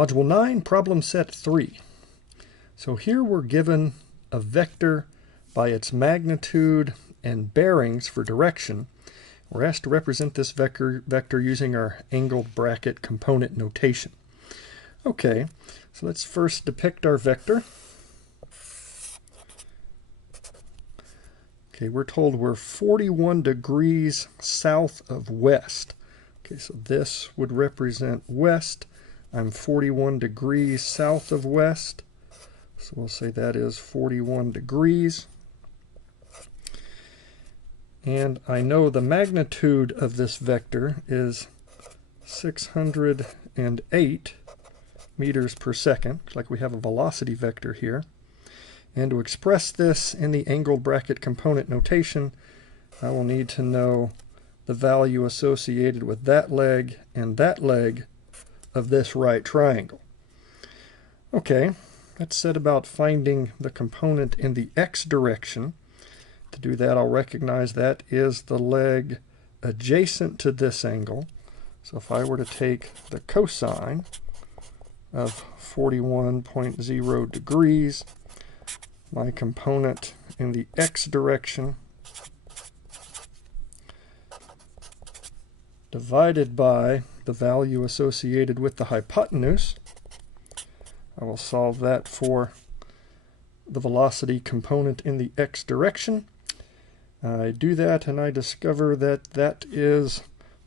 Module 9, problem set 3. So here we're given a vector by its magnitude and bearings for direction. We're asked to represent this vector using our angled bracket component notation. Okay, so let's first depict our vector. Okay, we're told we're 41 degrees south of west. Okay, so this would represent west. I'm 41 degrees south of west. So we'll say that is 41 degrees. And I know the magnitude of this vector is 608 meters per second. Looks like we have a velocity vector here. And to express this in the angled bracket component notation, I will need to know the value associated with that leg and that leg of this right triangle. Okay, let's set about finding the component in the x direction. To do that, I'll recognize that is the leg adjacent to this angle. So if I were to take the cosine of 41.0 degrees, my component in the x direction divided by the value associated with the hypotenuse. I will solve that for the velocity component in the x direction. I do that and I discover that that is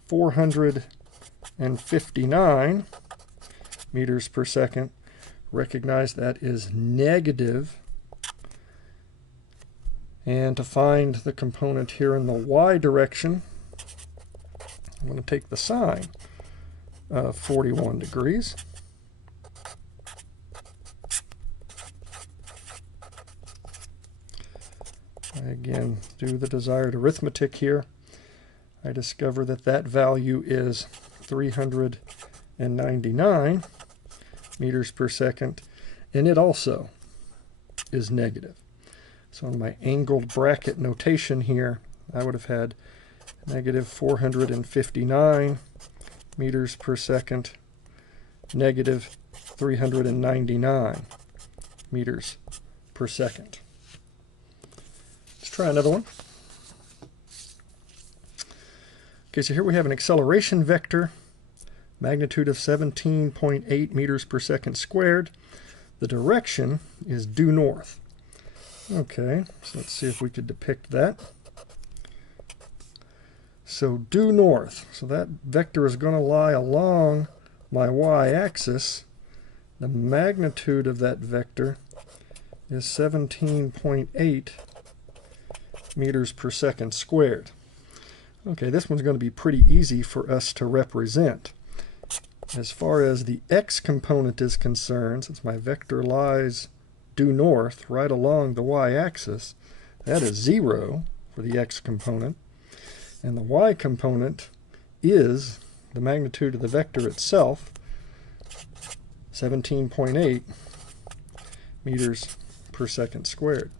459 meters per second. Recognize that is negative. And to find the component here in the y direction, I'm going to take the sine of 41 degrees. I again do the desired arithmetic here. I discover that that value is 399 meters per second, and it also is negative. So in my angled bracket notation here, I would have had negative 459 meters per second, negative 399 meters per second. Let's try another one. Okay, so here we have an acceleration vector, magnitude of 17.8 meters per second squared. The direction is due north. Okay, so let's see if we could depict that. So due north, so that vector is going to lie along my y-axis. The magnitude of that vector is 17.8 meters per second squared. Okay, this one's going to be pretty easy for us to represent. As far as the x component is concerned, since my vector lies due north right along the y-axis, that is 0 for the x component. And the y component is the magnitude of the vector itself, 17.8 meters per second squared.